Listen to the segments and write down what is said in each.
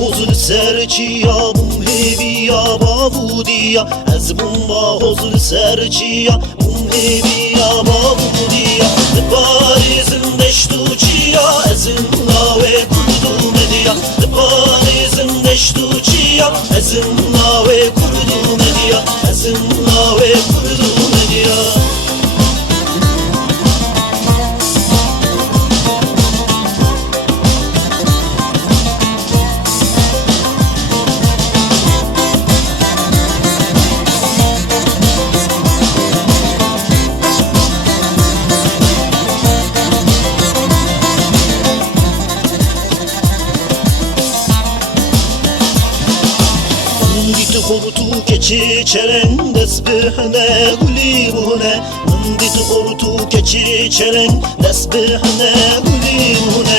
حضر سرچیا بوم هویا بابودیا از بوم حضر سرچیا بوم هویا بابودیا بارزم دشتو چیا از ناوه کردو مدیا بارزم دشتو چیا از ناوه کردو مدیا از ناوه کردو مدیا خورتو keçi çelen desbihne guli buhne Mındit khurtu keçi çelen desbihne guli buhne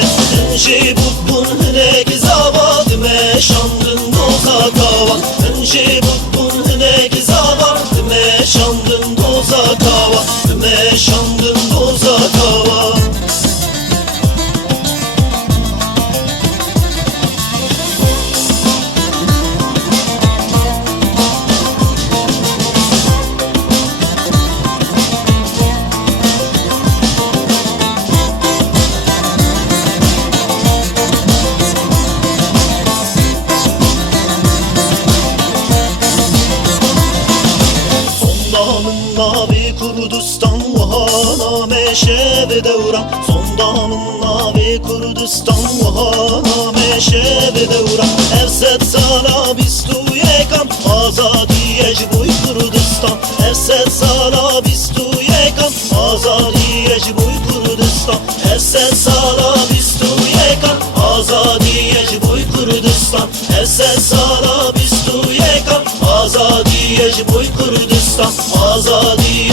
Enşi bubbun hne gizava dime şandın doza kava Enşi bubbun hne gizava dime şandın doza kava Dime şandın doza kava Navi Kurdistan vahana meşe ve devran Sondanın navi Kurdistan vahana meşe ve devran Evset sala bistu yekan azadi ecbuy Kurdistan Evset sala bistu yekan azadi ecbuy Kurdistan Evset sala bistu yekan azadi ecbuy Kurdistan Evset sala bistu yekan azadi ecbuy Kurdistan Azadi